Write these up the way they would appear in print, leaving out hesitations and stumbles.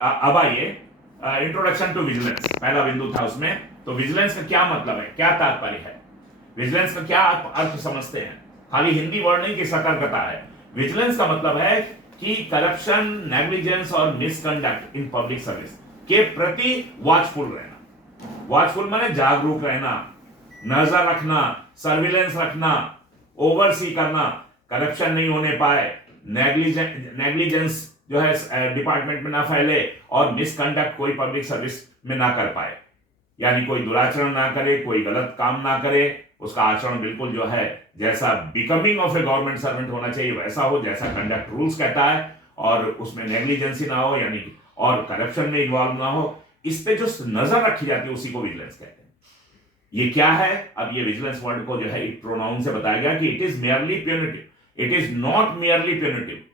अब आइए introduction to vigilance, पहला बिंदु था उसमें। तो विजिलेंस का क्या मतलब है, क्या तात्पर्य है, विजिलेंस का क्या अर्थ समझते हैं? खाली हिंदी वर्ड नहीं कि सतर्कता है। विजिलेंस का मतलब है कि करप्शन, नेग्लिजेंस और मिसकंडक्ट इन पब्लिक सर्विस के प्रति वॉचफुल रहना। वॉचफुल माने जागरूक रहना, नजर रखना, सर्विलेंस रखना, ओवरसी करना, करप्शन नहीं होने पाए, नेग्लिजेंस जो है डिपार्टमेंट में ना फैले, और मिसकंडक्ट कोई पब्लिक सर्विस में ना कर पाए, यानी कोई दुराचरण ना करे, कोई गलत काम ना करे, उसका आचरण बिल्कुल जो है जैसा becoming of A government servant होना चाहिए वैसा हो, जैसा कंडक्ट रूल्स कहता है, और उसमें नेग्लिजेंसी ना हो, यानी और करप्शन में इन्वॉल्व ना हो। इस पे जो नजर रखी जाती है उसी को विजिलेंस कहते हैं। ये क्या है? अब ये विजिलेंस वर्ड को जो है एक प्रोनाउन से बताया गया कि it is merely punitive, it is not merely punitive.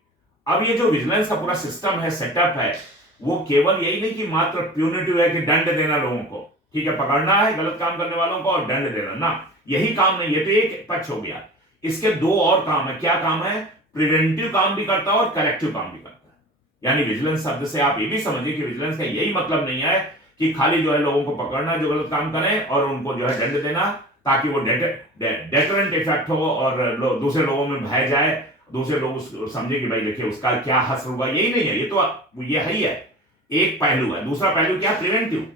अब ये जो विजिलेंस का पूरा सिस्टम है, सेटअप है, वो केवल यही नहीं कि मात्र प्यूनिटिव है कि दंड देना लोगों को, ठीक है, पकड़ना है गलत काम करने वालों को और दंड देना ना, यही काम नहीं है। तो एक पक्ष हो गया। इसके दो और काम है। क्या काम है? प्रिवेंटिव काम भी करता है और करेक्टिव काम भी करता है। यानी विजिलेंस शब्द से आप ये भी समझिए कि विजिलेंस का यही मतलब नहीं है कि खाली जो है लोगों को पकड़ना जो गलत काम करें और उनको जो है दंड देना, ताकि वो डेटरेंट इफेक्ट हो और दूसरे लोगों में भय जाए, दूसरे लोग समझे कि भाई देखिए उसका क्या असर होगा। यही नहीं है, ये तो ये है ही है, एक पहलू है। दूसरा पहलू क्या? प्रिवेंटिव।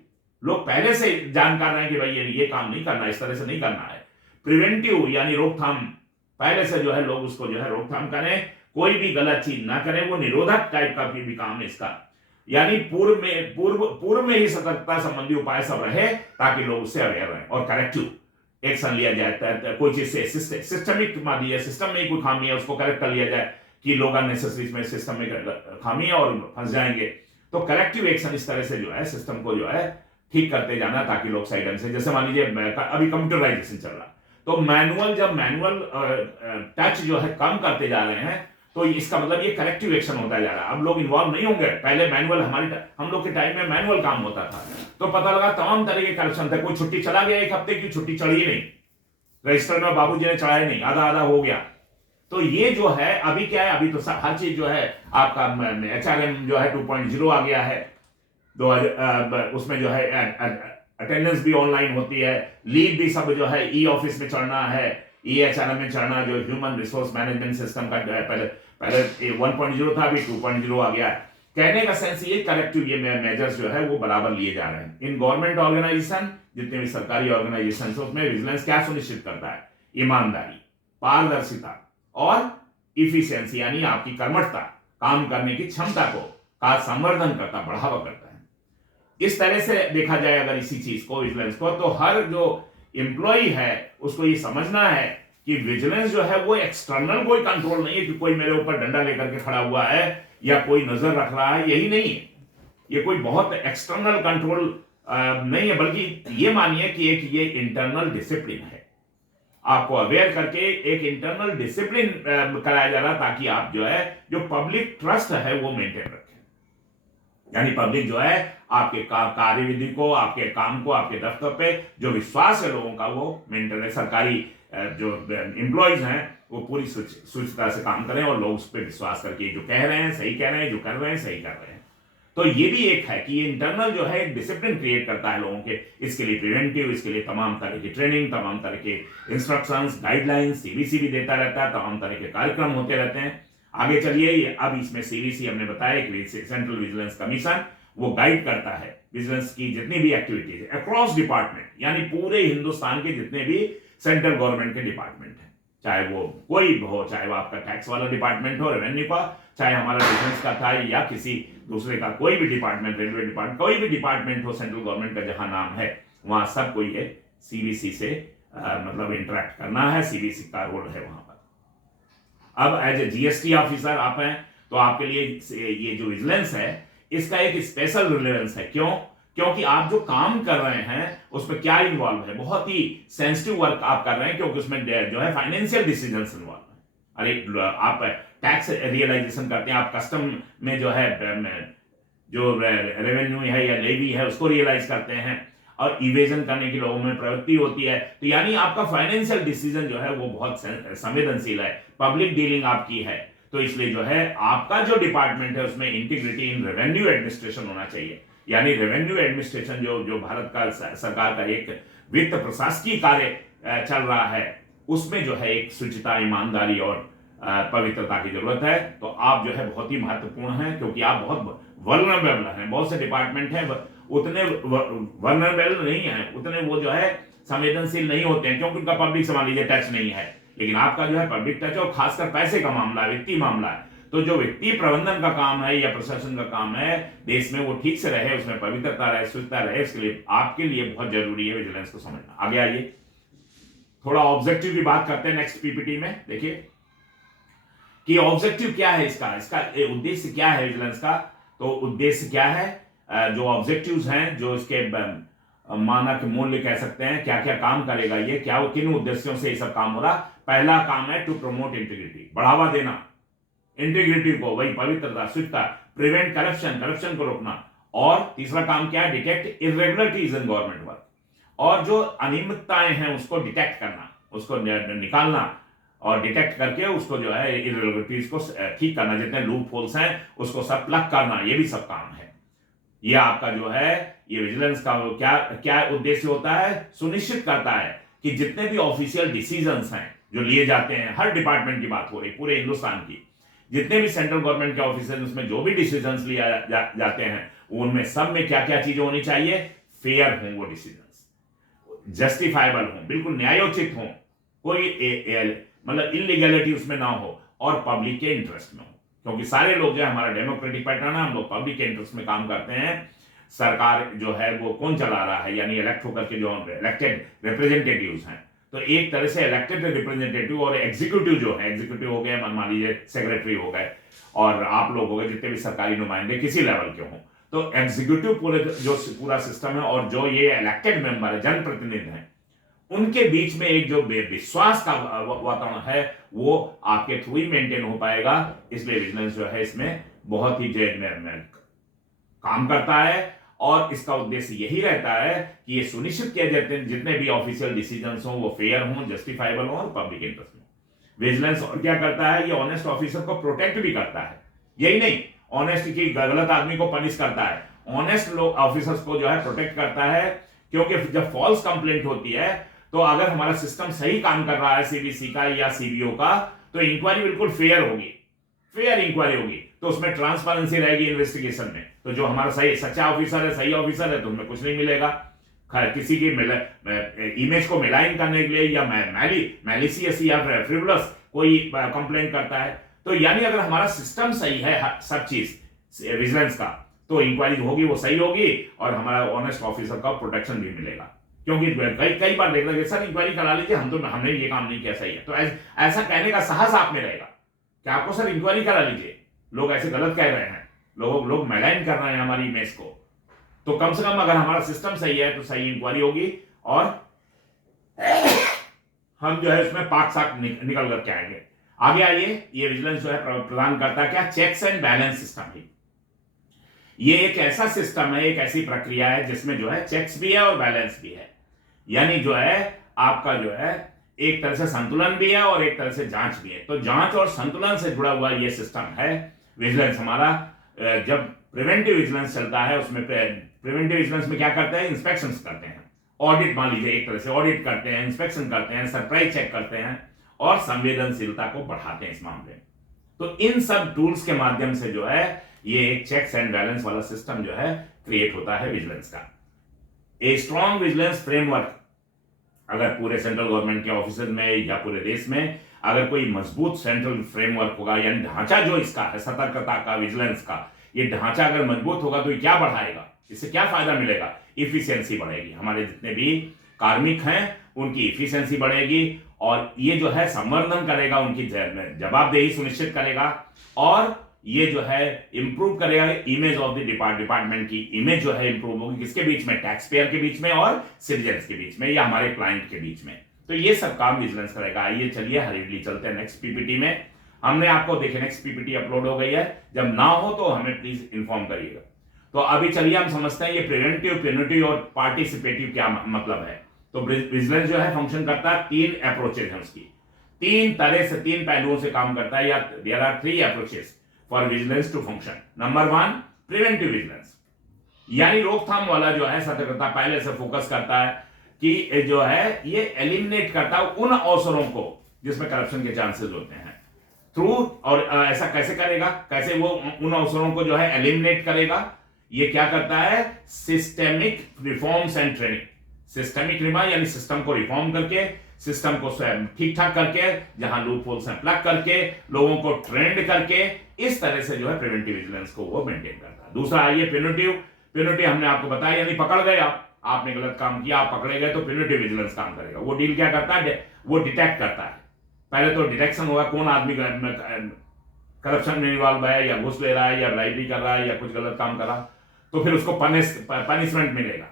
लोग पहले से जानकार हैं कि भाई ये काम नहीं करना, इस तरह से नहीं करना है। प्रिवेंटिव यानी रोकथाम, पहले से जो है लोग उसको जो है रोकथाम करें, कोई भी गलत चीज ना करें, वो निरोधक टाइप का भी काम है इसका। यानी पूर्व में ही सतर्कता संबंधी उपाय सब रहे ताकि लोग उससे अवेयर रहें। और करेक्टिव एक्शन लिया जाए, कोई चीज से सिस्टमिक मान लीजिए सिस्टम में ही कोई खामी है उसको करेक्ट कर लिया जाए कि लोग अननेसेसरी में सिस्टम में खामी है और फंस जाएंगे। तो करेक्टिव एक्शन इस तरह से जो है सिस्टम को जो है ठीक करते जाना ताकि लोग सही ढंग से, जैसे मान लीजिए अभी कंप्यूटराइजेशन चल रहा, तो जब मैनुअल टच जो है कम करते जा रहे हैं, तो इसका मतलब ये करेक्टिव एक्शन होता जा रहा है। अब लोग इन्वॉल्व नहीं होंगे। पहले मैनुअल हम लोग के टाइम में मैनुअल काम होता था, तो पता लगा तमाम तरह के करप्शन थे। कोई छुट्टी चला गया, एक हफ्ते की छुट्टी चढ़ी नहीं, रजिस्टर में बाबूजी ने चढ़ाया नहीं, आधा आधा हो गया। तो ये जो है अभी क्या है, अभी तो सब हर चीज जो है आपका HRM जो है 2.0 आ गया है। उसमें जो है अटेंडेंस भी ऑनलाइन होती है, लीव भी सब जो है ई ऑफिस में चढ़ना है, EHRM में चढ़ना, जो ह्यूमन रिसोर्स मैनेजमेंट सिस्टम का जो है पहले 1.0 था, अभी 2.0 आ गया। कहने का सेंस ये करेक्टिव ये मेजर्स जो है वो बराबर लिए जा रहे हैं। इन गवर्नमेंट ऑर्गेनाइजेशन, जितने भी सरकारी ऑर्गेनाइजेशन है, उसमें विजिलेंस क्या सुनिश्चित करता है? ईमानदारी, पारदर्शिता और इफिशियंसी, यानी आपकी कर्मठता, काम करने की क्षमता का संवर्धन करता, बढ़ावा करता है। इस तरह से देखा जाए अगर इसी चीज को, विजिलेंस को, तो हर जो एम्प्लॉय है उसको ये समझना है कि विजिलेंस जो है वो एक्सटर्नल कोई कंट्रोल नहीं है कि कोई मेरे ऊपर डंडा लेकर के खड़ा हुआ है या कोई नजर रख रहा है, यही नहीं है। ये कोई बहुत एक्सटर्नल कंट्रोल नहीं है, बल्कि ये मानिए कि एक ये इंटरनल डिसिप्लिन है। आपको अवेयर करके एक इंटरनल डिसिप्लिन कराया जा रहा ताकि आप जो है जो पब्लिक ट्रस्ट है वो मेंटेन रखें। यानी पब्लिक जो है आपके कार्यविधि को, आपके काम को, आपके दफ्तर पे जो विश्वास है लोगों का वो मेंटेन है। सरकारी जो एम्प्लॉयज हैं वो पूरी शुचिता से काम करें और लोग उस पर विश्वास करके जो कह रहे हैं सही कह रहे हैं, जो कर रहे हैं सही कर रहे हैं। तो ये भी एक है कि ये इंटरनल जो है डिसिप्लिन क्रिएट करता है लोगों के। इसके लिए प्रिवेंटिव, इसके लिए तमाम तरह की ट्रेनिंग, तमाम तरह के इंस्ट्रक्शंस, गाइडलाइंस CBC भी देता रहता है, तमाम तरह के कार्यक्रम होते रहते हैं। आगे चलिए, अब इसमें CBC हमने बताया कि सेंट्रल विजिलेंस कमीशन वो गाइड करता है विजिलेंस की जितनी भी एक्टिविटीज है अक्रॉस डिपार्टमेंट, यानी पूरे हिंदुस्तान के जितने भी सेंट्रल गवर्नमेंट के डिपार्टमेंट है, चाहे वो कोई भी हो, चाहे वो आपका टैक्स वाला डिपार्टमेंट हो, रेवेन्यू का, चाहे हमारा डिफेंस का था या किसी दूसरे का कोई भी डिपार्टमेंट, रेलवे डिपार्टमेंट, कोई भी डिपार्टमेंट हो सेंट्रल गवर्नमेंट का जहां नाम है, वहां सब कोई है CBC से मतलब इंटरेक्ट करना है। CBC का रोल है वहां पर। अब एज ए GST ऑफिसर आप हैं तो आपके लिए ये जो विजिलेंस है इसका एक स्पेशल रिलेवेंस है। क्यों? क्योंकि आप जो काम कर रहे हैं उसमें क्या इन्वॉल्व है, बहुत ही सेंसिटिव वर्क आप कर रहे हैं, क्योंकि उसमें जो है फाइनेंशियल डिसीजंस इन्वॉल्व है। अरे आप टैक्स रियलाइजेशन करते हैं, आप कस्टम में जो है जो रेवेन्यू है या लेवी है उसको रियलाइज करते हैं, और इवेजन करने की लोगों में प्रवृत्ति होती है। तो यानी आपका फाइनेंशियल डिसीजन जो है वो बहुत संवेदनशील है, पब्लिक डीलिंग आपकी है। तो इसलिए जो है आपका जो डिपार्टमेंट है उसमें इंटीग्रिटी इन रेवेन्यू एडमिनिस्ट्रेशन होना चाहिए। यानी रेवेन्यू एडमिनिस्ट्रेशन जो भारत का सरकार का एक वित्त प्रशासकीय कार्य चल रहा है, उसमें जो है एक शुचिता, ईमानदारी और पवित्रता की जरूरत है। तो आप जो है बहुत ही महत्वपूर्ण हैं, क्योंकि आप बहुत वल्नरेबल हैं। बहुत से डिपार्टमेंट हैं उतने वल्नरेबल नहीं है, उतने वो जो है संवेदनशील नहीं होते हैं, क्योंकि उनका पब्लिक से मान लीजिए टच नहीं है। लेकिन आपका जो है पब्लिक टच और खासकर पैसे का मामला है, वित्तीय मामला है। तो जो वित्तीय प्रबंधन का काम है या प्रशासन का काम है देश में, वो ठीक से रहे, उसमें पवित्रता रहे, शुद्धता रहे, इसके लिए आपके लिए बहुत जरूरी है विजिलेंस को समझना। आगे आइए, थोड़ा ऑब्जेक्टिव की बात करते हैं नेक्स्ट पीपीटी में। देखिए कि ऑब्जेक्टिव क्या है इसका उद्देश्य क्या है विजिलेंस का। तो उद्देश्य क्या है, जो ऑब्जेक्टिव्स हैं, जो इसके मानक मूल्य कह सकते हैं, क्या क्या काम करेगा ये, क्या किन उद्देश्यों से ये सब काम हो रहा। पहला काम है टू प्रमोट इंटीग्रिटी, बढ़ावा देना इंटीग्रिटी को, वही पवित्रता, शुद्धता, प्रिवेंट करप्शन को रोकना। और तीसरा काम क्या है, detect irregularities in government work, और जो अनियमितताएं हैं उसको डिटेक्ट करना, उसको निकालना और डिटेक्ट करके उसको जो है इरेगुलरिटीज को ठीक करना, जितने लूप होल्स हैं उसको सब प्लग करना, ये भी सब काम है। ये आपका जो है ये विजिलेंस का क्या क्या उद्देश्य होता है, सुनिश्चित करता है कि जितने भी ऑफिशियल डिसीजंस हैं जो लिए जाते हैं, हर डिपार्टमेंट की बात हो रही पूरे हिंदुस्तान की, जितने भी सेंट्रल गवर्नमेंट के ऑफिसर्स उसमें जो भी डिसीजंस लिया जाते हैं, उनमें सब में क्या क्या चीजें होनी चाहिए, फेयर हों वो डिसीजंस, जस्टिफाइबल हों, बिल्कुल न्यायोचित हों, कोई मतलब इलीगैलिटी उसमें ना हो, और पब्लिक के इंटरेस्ट में हो। क्योंकि सारे लोग जो है, हमारा डेमोक्रेटिक पैटर्न है, हम लोग पब्लिक के इंटरेस्ट में काम करते हैं। सरकार जो है वो कौन चला रहा है, यानी इलेक्ट होकर के जो इलेक्टेड रिप्रेजेंटेटिव्स हैं, तो एक तरह से इलेक्टेड रिप्रेजेंटेटिव और एग्जीक्यूटिव जो है, एग्जीक्यूटिव हो गए, मान लीजिए सेक्रेटरी हो गए, और आप लोग हो गए, जितने भी सरकारी नुमाइंदे किसी लेवल के हों, तो एग्जीक्यूटिव पूरा सिस्टम है, और जो ये इलेक्टेड मेंबर है, जनप्रतिनिधि हैं, उनके बीच में एक जो विश्वास का वातावरण है वो आपके थ्रू ही मेंटेन हो पाएगा। इसलिए विजिलेंस जो है इसमें बहुत ही जेड में काम करता है, और इसका उद्देश्य यही रहता है कि ये सुनिश्चित किया जाते हैं जितने भी ऑफिशियल डिसीजंस हों वो फेयर हों, जस्टिफाइबल हों और पब्लिक इंटरेस्ट में। विजिलेंस और क्या करता है, ये ऑनेस्ट ऑफिसर को प्रोटेक्ट भी करता है। यही नहीं, ऑनेस्ट की गलत आदमी को पनिश करता है, ऑनेस्ट लोग ऑफिसर्स को जो है प्रोटेक्ट करता है। क्योंकि जब फॉल्स कंप्लेंट होती है, तो अगर हमारा सिस्टम सही काम कर रहा है सीबीसी का या सीबीओ का, तो इंक्वायरी बिल्कुल फेयर होगी, फेयर इंक्वायरी होगी, तो उसमें ट्रांसपेरेंसी रहेगी इन्वेस्टिगेशन में। तो जो हमारा सही सच्चा ऑफिसर है, सही ऑफिसर है, तो उसमें कुछ नहीं मिलेगा। किसी की इमेज को मिलाइन करने के लिए या मैलिशियस या फ्रिवलस कोई कंप्लेंट करता है, तो यानी अगर हमारा सिस्टम सही है सब चीज विजिलेंस का, तो इंक्वायरी होगी वो सही होगी, और हमारा ऑनेस्ट ऑफिसर का प्रोटेक्शन भी मिलेगा। क्योंकि कई बार देखा कि सर इंक्वायरी करा लीजिए, हमने ये काम नहीं किया, सही है, तो ऐसा कहने का साहस आप में रहेगा कि आपको सर इंक्वायरी करा लीजिए, लोग ऐसे गलत कह रहे हैं, लोग मैलाइन कर रहे हैं हमारी इमेज को, तो कम से कम अगर हमारा सिस्टम सही है तो सही इंक्वायरी होगी, और हम जो है उसमें पाक साक निकल करके आएंगे। आगे आइए, ये विजिलेंस जो है प्रदान करता है क्या, चेक्स एंड बैलेंस सिस्टम ही। ये एक ऐसा सिस्टम है, एक ऐसी प्रक्रिया है जिसमें जो है चेक्स भी है और बैलेंस भी है। यानी जो है आपका जो है एक तरह से संतुलन भी है और एक तरह से जांच भी है। तो जांच और संतुलन से जुड़ा हुआ ये सिस्टम है विजिलेंस हमारा। जब प्रिवेंटिव विजिलेंस चलता है, उसमें प्रिवेंटिव विजिलेंस में क्या करते हैं, इंस्पेक्शन करते हैं, ऑडिट, मान लीजिए एक तरह से ऑडिट करते हैं, इंस्पेक्शन करते हैं, सरप्राइज चेक करते हैं, और संवेदनशीलता को बढ़ाते हैं इस मामले में। तो इन सब टूल्स के माध्यम से जो है ये एक चेक्स एंड बैलेंस वाला सिस्टम जो है क्रिएट होता है विजिलेंस का। ए स्ट्रॉन्ग विजिलेंस फ्रेमवर्क, अगर पूरे सेंट्रल गवर्नमेंट के ऑफिस में या पूरे देश में अगर कोई मजबूत सेंट्रल फ्रेमवर्क होगा, यानी ढांचा जो इसका है सतर्कता का, विजिलेंस का, ये ढांचा अगर मजबूत होगा तो ये क्या बढ़ाएगा, इससे क्या फायदा मिलेगा, इफिशियंसी बढ़ेगी, हमारे जितने भी कार्मिक हैं उनकी इफिशियंसी बढ़ेगी, और ये जो है संवर्धन करेगा, उनकी जवाबदेही सुनिश्चित करेगा, और ये जो है इंप्रूव करेगा इमेज ऑफ द डिपार्टमेंट की इमेज जो है इंप्रूव होगी, किसके बीच में, टैक्स पेयर के बीच में और सिटीजन्स के बीच में या हमारे क्लाइंट के बीच में। तो ये सब काम विजिलेंस करेगा। आइए चलिए हरीडली चलते हैं नेक्स्ट पीपीटी में। हमने आपको देखे नेक्स्ट पीपीटी अपलोड हो गई है, जब ना हो तो हमें प्लीज इन्फॉर्म करिएगा। तो अभी चलिए हम समझते हैं ये प्रिवेंटिव, पेनल्टी और पार्टिसिपेटिव क्या मतलब है। तो विजिलेंस जो है फंक्शन करता है, तीन अप्रोचेज है उसकी, तीन तरह से, तीन पहलुओं से काम करता है, या there are three approaches for vigilance to function. Number one, preventive vigilance, यानी रोकथाम वाला जो है सतर्कता पहले से फोकस करता है कि जो है ये एलिमिनेट करता है उन अवसरों को जिसमें करप्शन के चांसेस होते हैं थ्रू, और ऐसा कैसे करेगा, कैसे वो उन अवसरों को जो है एलिमिनेट करेगा, ये क्या करता है, systemic reforms and training. Systemic reform यानी सिस्टम को रिफॉर्म करके, सिस्टम को ठीक ठाक करके, जहां लूप होल्स हैं प्लग करके, लोगों को ट्रेंड करके, इस तरह से जो है प्रिवेंटिव विजिलेंस को वो मेंटेन करता है। दूसरा आइए प्यूनिटिव। प्यूनिटिव हमने आपको बताया, यानी पकड़ गए आपने गलत काम किया, आप पकड़े गए तो प्यूनिटिव विजिलेंस काम करेगा। वो डील क्या करता है, वो डिटेक्ट करता है। पहले तो डिटेक्शन होगा, कौन आदमी करप्शन में इन्वॉल्व है, या घूस ले रहा है, या ब्राइबरी कर रहा है, या कुछ गलत काम कर रहा, तो फिर उसको पनिशमेंट मिलेगा,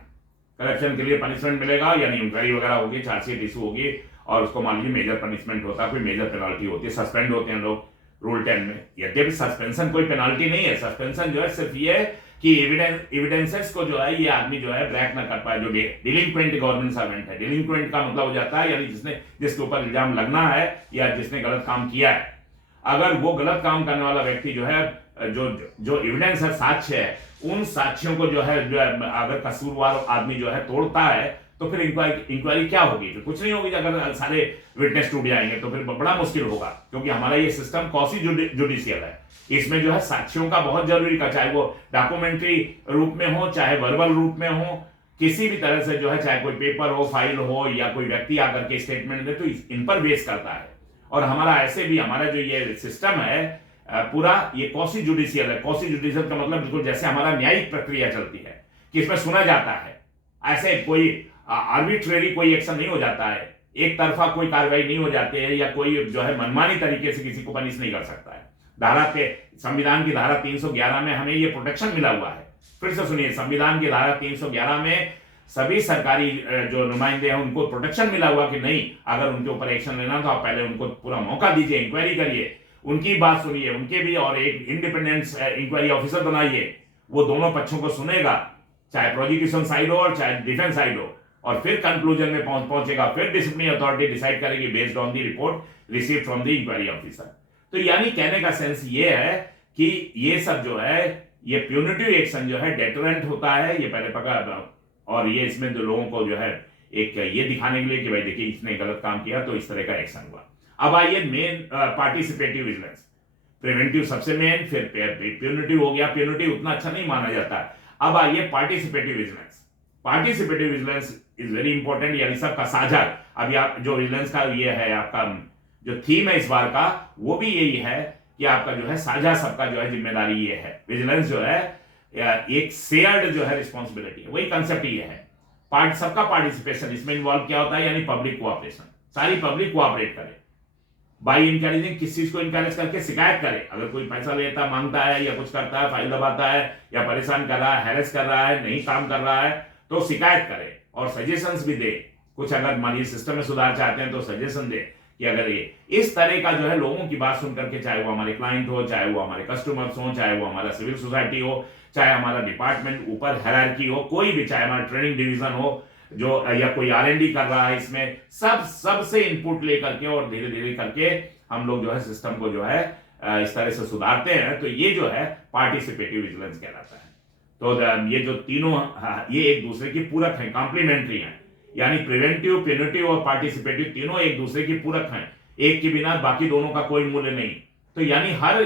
करप्शन के लिए पनिशमेंट मिलेगा, यानी इंक्वायरी वगैरह होगी, चार्जशीट इशू होगी, और उसको मान लीजिए मेजर पनिशमेंट होता है, कोई मेजर पेनाल्टी होती है, सस्पेंड होते हैं लोग रूल 10 में। यद्यपि सस्पेंशन कोई पेनाल्टी नहीं है, सस्पेंशन जो है सिर्फ ये कि एविडेंसेस को जो है ये आदमी जो है ब्रेक ना कर पाए, जो डिलिंक्वेंट गवर्नमेंट सर्वेंट है। डिलिंक्वेंट का मतलब हो जाता है यानी जिसके ऊपर इल्जाम लगना है या जिसने गलत काम किया है। अगर वो गलत काम करने वाला व्यक्ति जो है, जो एविडेंस है, साक्ष्य है, उन साक्ष्यों को जो है अगर कसूरवार आदमी जो है तोड़ता है, तो फिर इंक्वायरी क्या होगी, तो कुछ नहीं होगी। अगर सारे विटनेस टूट जाएंगे तो फिर बड़ा मुश्किल होगा, क्योंकि हमारा ये सिस्टम कॉसी जुडिशियल है। इसमें जो है साक्ष्यों का बहुत जरूरी का, चाहे वो डॉक्यूमेंट्री रूप में हो, चाहे वर्बल रूप में हो, किसी भी तरह से जो है, चाहे कोई पेपर हो, फाइल हो, या कोई व्यक्ति आकर के स्टेटमेंट दे, तो इन पर बेस करता है। और हमारा ऐसे भी हमारा जो ये सिस्टम है पूरा, ये कॉसी जुडिशियल है। कॉसी जुडिशियल का मतलब बिल्कुल जैसे हमारा न्यायिक प्रक्रिया चलती है कि इसमें सुना जाता है, ऐसे कोई आर्बिट्रेरी कोई एक्शन नहीं हो जाता है, एक तरफा कोई कार्रवाई नहीं हो जाती है, या कोई जो है मनमानी तरीके से किसी को पनिश नहीं कर सकता है। संविधान की धारा 311 में हमें ये प्रोटेक्शन मिला हुआ है। फिर से सुनिए, संविधान की धारा 311 में सभी सरकारी जो नुमाइंदे हैं उनको प्रोटेक्शन मिला हुआ कि नहीं, अगर उनके ऊपर एक्शन लेना तो आप पहले उनको पूरा मौका दीजिए, इंक्वायरी करिए, उनकी बात सुनिए, उनके भी, और एक इंडिपेंडेंट इंक्वायरी ऑफिसर बनाइए, वो दोनों पक्षों को सुनेगा, चाहे प्रोसिक्यूशन साइड हो और चाहे डिफेंस साइड हो, और फिर कंक्लूजन में पहुंचेगा। फिर डिसिप्लिनरी अथॉरिटी डिसाइड करेगी based on the report received from the inquiry officer. तो यानी कहने का सेंस ये है कि ये सब जो है, ये प्यूनिटिव एक्शन जो है डेटरेंट होता है, ये पहले पकड़, और ये इसमें जो लोगों को जो है एक ये दिखाने के लिए कि भाई देखिए इसने गलत काम किया तो इस तरह का एक्शन हुआ। अब आइए मेन पार्टिसिपेटिव विजिलेंस। प्रिवेंटिव सबसे मेन, फिर प्यूनिटिव हो गया, प्यूनिटिव उतना अच्छा नहीं माना जाता। अब आइए participative vigilance. Participative vigilance is very important, यानी सबका साझा। अभी आप जो विजिलेंस का ये है, आपका जो थीम है इस बार का, वो भी यही है कि आपका जो है साझा, सबका जो है जिम्मेदारी ये है। विजिलेंस जो है एक शेयर्ड जो है रिस्पॉन्सिबिलिटी है, वही कंसेप्ट ये है। सबका पार्टिसिपेशन इसमें इन्वॉल्व क्या होता है, यानी पब्लिक कोऑपरेशन, सारी पब्लिक कोऑपरेट करे बाई इनकरेजिंग, किस चीज को इनकरेज करके शिकायत करे। अगर कोई पैसा लेता, मांगता है, या कुछ करता है, फाइल दबाता है, या परेशान कर रहा है, हैरेस कर रहा है, नहीं काम कर रहा है, तो शिकायत करे और सजेशंस भी दे। कुछ अगर मान लीजिए सिस्टम में सुधार चाहते हैं तो सजेशन दे कि अगर ये इस तरह का जो है लोगों की बात सुन करके, चाहे वो हमारे क्लाइंट हो, चाहे वो हमारे कस्टमर्स हो, चाहे वो हमारा सिविल सोसाइटी हो, चाहे हमारा डिपार्टमेंट ऊपर हायरार्की हो, कोई भी, चाहे हमारा ट्रेनिंग डिवीजन हो जो, या कोई R&D कर रहा है, इसमें सबसे इनपुट लेकर के और धीरे धीरे करके हम लोग जो है सिस्टम को जो है इस तरह से सुधारते हैं, तो ये जो है पार्टिसिपेटिव विजिलेंस कहलाता है। तो ये जो तीनों ये एक दूसरे की पूरक हैं, कॉम्प्लीमेंट्री हैं, यानी प्रिवेंटिव, प्यूनिटिव और पार्टिसिपेटिव तीनों एक दूसरे की पूरक हैं, एक के बिना बाकी दोनों का कोई मूल्य नहीं। तो यानी हर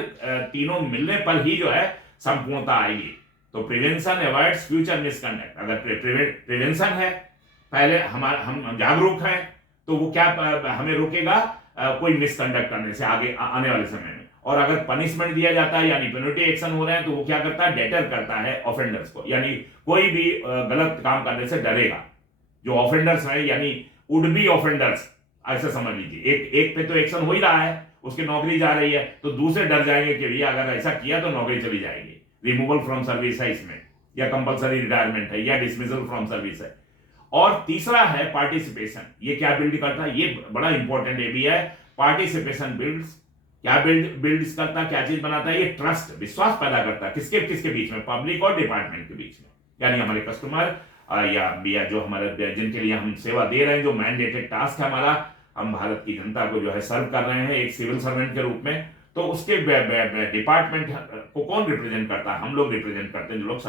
तीनों मिलने पर ही जो है संपूर्णता आएगी। तो प्रिवेंशन अवॉइड्स फ्यूचर मिसकंडक्ट। अगर प्रिवेंशन है, पहले हम जागरूक हैं, तो वो क्या हमें रोकेगा कोई मिसकंडक्ट करने से आगे आने वाले समय में। और अगर पनिशमेंट दिया जाता है, यानी पेनल्टी एक्शन हो रहे हैं, तो वो क्या करता है, डेटर करता है ऑफेंडर्स को, यानी कोई भी गलत काम करने से डरेगा। जो ऑफेंडर्स है, यानी वुड बी ऑफेंडर्स, ऐसा समझ लीजिए, एक पे तो एक्शन हो ही रहा है, उसकी नौकरी जा रही है, तो दूसरे डर जाएंगे कि भैया अगर ऐसा किया तो नौकरी चली जाएगी, रिमूवल फ्रॉम सर्विस है इसमें, या कंपलसरी रिटायरमेंट है, या डिसमिसल फ्रॉम सर्विस है। और तीसरा है पार्टिसिपेशन। ये क्या बिल्ड करता है, ये बड़ा इंपॉर्टेंट ये भी है। पार्टिसिपेशन बिल्ड्स, क्या बिल्ड्स करता है, क्या चीज बनाता है, ये ट्रस्ट, विश्वास पैदा करता है, किसके बीच में, पब्लिक और डिपार्टमेंट के बीच में, यानी हमारे कस्टमर या जो हमारे जिनके लिए हम सेवा दे रहे हैं, जो मैंडेटेड टास्क है हमारा, हम भारत की जनता को जो है सर्व कर रहे हैं एक सिविल सर्वेंट के रूप में, तो उसके डिपार्टमेंट को कौन रिप्रेजेंट करता है? हम लोग रिप्रेजेंट करते हैं जो लोग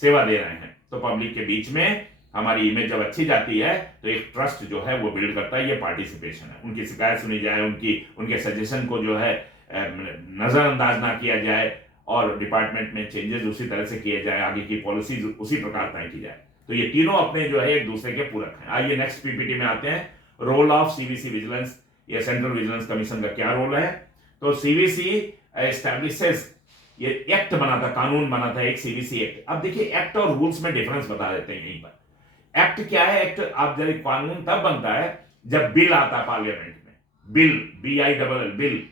सेवा दे रहे हैं। तो पब्लिक के बीच में हमारी इमेज जब अच्छी जाती है तो एक ट्रस्ट जो है वो बिल्ड करता है। ये पार्टिसिपेशन है, उनकी शिकायत सुनी जाए, उनके सजेशन को जो है नजरअंदाज ना किया जाए और डिपार्टमेंट में चेंजेस उसी तरह से किए जाए, आगे की पॉलिसीज उसी प्रकार तय की जाए। तो ये तीनों अपने जो है एक दूसरे के पूरक हैं। आइए नेक्स्ट पीपीटी में आते हैं। रोल ऑफ सीवीसी विजिलेंस, ये सेंट्रल विजिलेंस कमीशन का क्या रोल है? तो सीवीसी एस्टैब्लिशेस, ये एक्ट बना था, कानून बना था एक सीवीसी एक्ट। अब देखिए एक्ट और रूल्स में डिफरेंस बता देते हैं यहीं पर। एक्ट क्या है? एक्ट आप जब कानून तब बनता है जब बिल आता है पार्लियामेंट में। Bill, BILL, bill.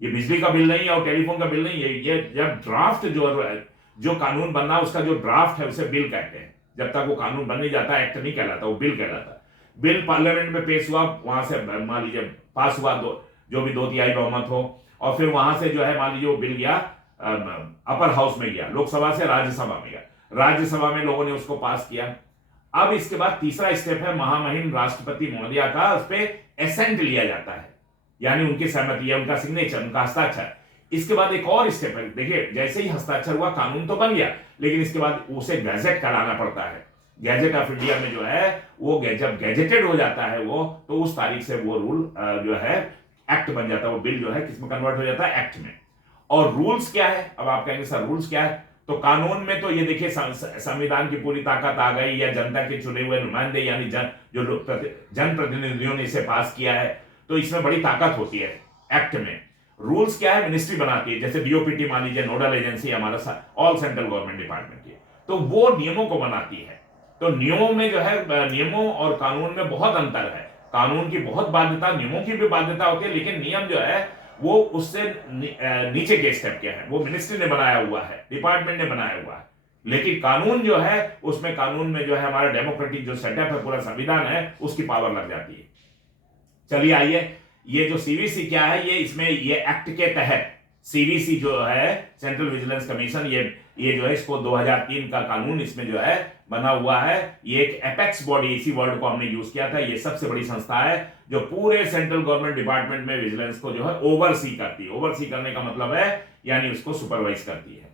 ये बिजली का बिल नहीं है और टेलीफोन का बिल नहीं है। ये जब ड्राफ्ट जो कानून बनना है उसका जो ड्राफ्ट है उसे बिल कहते हैं। जब तक वो कानून बन नहीं जाता एक्ट नहीं कहलाता, वो बिल कहलाता है। बिल पार्लियामेंट में पेश हुआ, वहां से मान लीजिए पास हुआ, जो भी 2/3 बहुमत हो, और फिर वहां से जो है मान लीजिए वो बिल गया अपर हाउस में गया, लोकसभा से राज्यसभा में गया, राज्यसभा में लोगों ने उसको पास किया। अब इसके बाद तीसरा स्टेप है महामहिम राष्ट्रपति महोदया का, उस पर एसेंट लिया जाता है, यानी उनकी सहमति है, उनका सिग्नेचर, उनका हस्ताक्षर। इसके बाद एक और स्टेप है, देखिए जैसे ही हस्ताक्षर हुआ कानून तो बन गया, लेकिन इसके बाद उसे गैजेट कराना पड़ता है। गैजेट ऑफ इंडिया में जो है वो जब गैजेटेड हो जाता है वो, तो उस तारीख से वो रूल जो है एक्ट बन जाता है। वो बिल जो है किसमें कन्वर्ट हो जाता है? एक्ट में। और रूल्स क्या है? अब आप कहेंगे सर रूल्स क्या है? तो कानून में तो ये देखिए संविधान की पूरी ताकत आ गई, या जनता के चुने हुए नुमाइंदे यानी जनप्रतिनिधियों ने इसे पास किया है, तो इसमें बड़ी ताकत होती है एक्ट में। रूल्स क्या है? मिनिस्ट्री बनाती है, जैसे DOPT मान लीजिए नोडल एजेंसी हमारा ऑल सेंट्रल गवर्नमेंट डिपार्टमेंट की, तो वो नियमों को बनाती है। तो नियमों में जो है, नियमों और कानून में बहुत अंतर है। कानून की बहुत बाध्यता, नियमों की भी बाध्यता होती है, लेकिन नियम जो है वो उससे नीचे के स्टेप के हैं, वो मिनिस्ट्री ने बनाया हुआ है, डिपार्टमेंट ने बनाया हुआ है। लेकिन कानून जो है उसमें, कानून में जो है हमारा डेमोक्रेटिक जो सेटअप है, पूरा संविधान है, उसकी पावर लग जाती है। चलिए आइए, ये जो सीवीसी क्या है, ये इसमें ये एक्ट के तहत सीवीसी जो है सेंट्रल विजिलेंस कमीशन, ये जो है इसको 2003 का कानून इसमें जो है बना हुआ है। ये एक एपेक्स बॉडी, इसी वर्ड को हमने यूज किया था। ये सबसे बड़ी संस्था है जो पूरे सेंट्रल गवर्नमेंट डिपार्टमेंट में विजिलेंस को जो है ओवरसी करती है। ओवरसी करने का मतलब है यानी उसको सुपरवाइज करती है,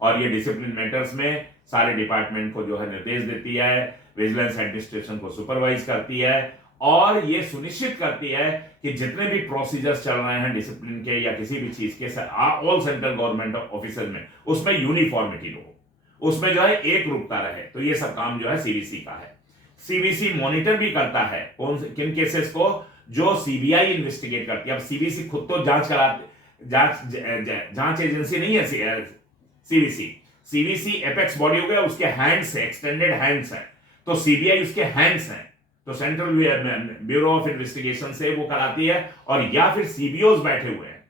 और ये डिसिप्लिन मैटर्स में सारे डिपार्टमेंट को जो है निर्देश देती है, विजिलेंस एडमिनिस्ट्रेशन को सुपरवाइज करती है, और ये सुनिश्चित करती है कि जितने भी प्रोसीजर्स चल रहे हैं डिसिप्लिन के या किसी भी चीज के ऑल सेंट्रल गवर्नमेंट ऑफिसर में, उसमें यूनिफॉर्मिटी हो, उसमें जो है एक रूपता रहे। तो ये सब काम जो है सीवीसी का है। सीवीसी मॉनिटर भी करता है किन केसेस को? जो सीबीआई इन्वेस्टिगेट करती है। अब सीवीसी खुद तो जांच एजेंसी नहीं है सीवीसी एपेक्स बॉडी हो गया, उसके हैंड्स है, एक्सटेंडेड हैंड्स है, तो सीबीआई उसके हैंड्स हैं। तो सेंट्रल ब्यूरो ऑफ इन्वेस्टिगेशन से वो कराती है, और या फिर सीबीओज बैठे हुए हैं,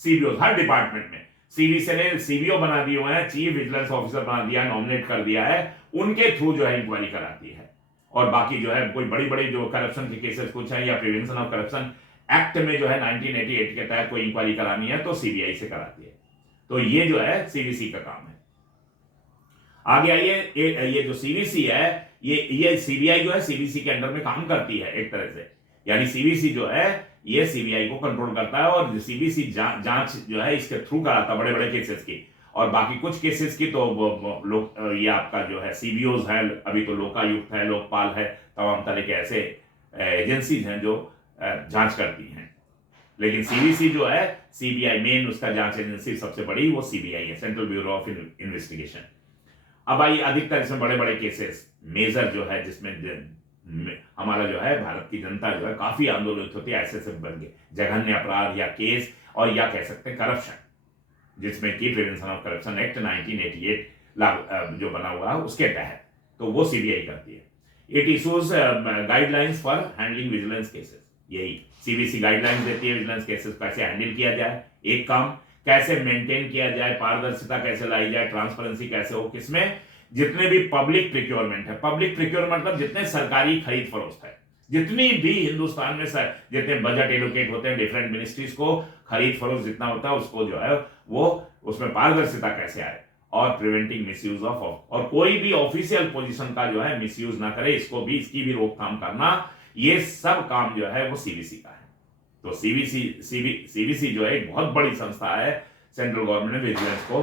सीबीओज हर डिपार्टमेंट में सीवीसी ने सीबीओ बना दिए हुए हैं, चीफ विजिलेंस ऑफिसर बना दिया, नॉमिनेट कर दिया है, उनके थ्रू जो है इंक्वायरी कराती है। और बाकी जो है कोई बड़ी बड़ी जो करप्शन के केसेस कुछ है, या प्रिवेंशन ऑफ करप्शन एक्ट में जो है 1988 के तहत कोई इंक्वायरी करानी है तो सीबीआई से कराती है। तो ये जो है सीवीसी का काम है। आगे आइए, ये जो सीवीसी है, ये सीबीआई जो है सीवीसी के अंडर में काम करती है एक तरह से, यानी सीवीसी जो है ये सीबीआई को कंट्रोल करता है, और सीवीसी जांच जो है इसके थ्रू कराता है बड़े बड़े केसेस की। और बाकी कुछ केसेस की तो ये आपका जो है सीबीओज है, अभी तो लोकायुक्त है, लोकपाल है, तमाम तरह के ऐसे एजेंसीज हैं जो जांच करती हैं। लेकिन सीवीसी जो है सीबीआई मेन उसका जांच एजेंसी सबसे बड़ी वो सीबीआई है, सेंट्रल ब्यूरो ऑफ इन्वेस्टिगेशन। अब आइए, अधिकतर इसमें बड़े बड़े केसेस मेजर जो है जिसमें हमारा जो है भारत की जनता जो है काफी आंदोलित होती है, ऐसे बन गए जघन्य अपराध या केस, और या कह सकते हैं करप्शन, जिसमें की प्रिवेंशन ऑफ करप्शन एक्ट 1988 जो बना हुआ है उसके तहत, तो वो सीबीआई करती है। It issues guidelines for handling vigilance cases, यही सीवीसी गाइडलाइंस देती है विजिलेंस केसेस कैसे हैंडल किया जाए, एक काम कैसे मेंटेन किया जाए, पारदर्शिता कैसे लाई जाए, ट्रांसपेरेंसी कैसे हो, किसमें जितने भी पब्लिक प्रिक्योरमेंट है, पब्लिक प्रिक्योरमेंट मतलब जितने सरकारी खरीद फरोख्त है, जितनी भी हिंदुस्तान में जितने बजट एलोकेट होते हैं डिफरेंट मिनिस्ट्रीज को, खरीद फरोख्त जितना होता है उसको जो है वो उसमें पारदर्शिता कैसे आए, और प्रिवेंटिंग मिसयूज ऑफ, और कोई भी ऑफिशियल पोजीशन का जो है मिसयूज ना करे, इसको भी, इसकी भी रोकथाम करना, ये सब काम जो है वो सीबीसी का है। तो सीबीसी जो है एक बहुत बड़ी संस्था है सेंट्रल गवर्नमेंट ने विजिलेंस को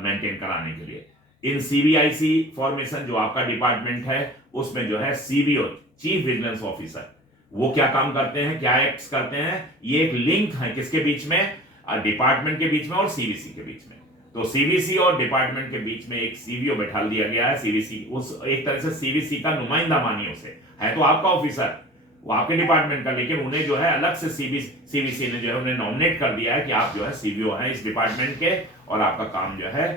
मेंटेन कराने के लिए। इन सीबीआईसी फॉर्मेशन जो आपका डिपार्टमेंट है उसमें जो है सीबीओ, चीफ विजिलेंस ऑफिसर, वो क्या काम करते हैं, क्या एक्ट्स करते हैं, ये एक लिंक है किसके बीच में, डिपार्टमेंट के बीच में और सीबीसी के बीच में। तो सीबीसी और डिपार्टमेंट के बीच में एक सीबीओ बैठा दिया गया है। सीबीसी उस एक तरह से सीबीसी का नुमाइंदा मानिए उसे, है तो आपका ऑफिसर, वो आपके डिपार्टमेंट का, लेकिन उन्हें जो है अलग से सीबीसी ने जो है उन्हें नॉमिनेट कर दिया है कि आप जो है सीबीओ हैं इस डिपार्टमेंट के और आपका काम जो है